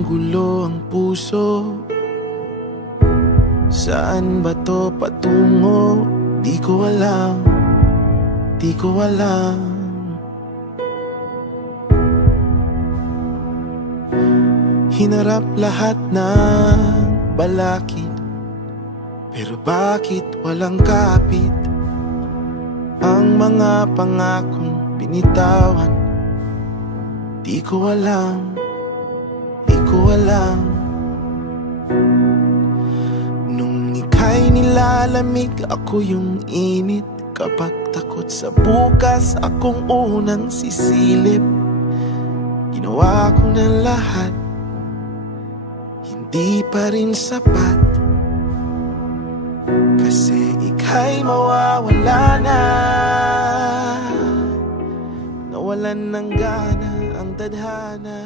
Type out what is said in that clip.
Parang gulo ang puso. Saan ba to patungo? Di ko alam, di ko alam. Hinarap lahat ng balakid, pero bakit walang kapit? Ang mga pangakong binitawan, di ko alam, di ko alam. Nung ika'y nilalamig, ako yung init. Kapag takot sa bukas, akong unang sisilip. Ginawa ko ng lahat, hindi pa rin sapat. Kasi ika'y mawawala na, nawalan ng gana ang tadhana.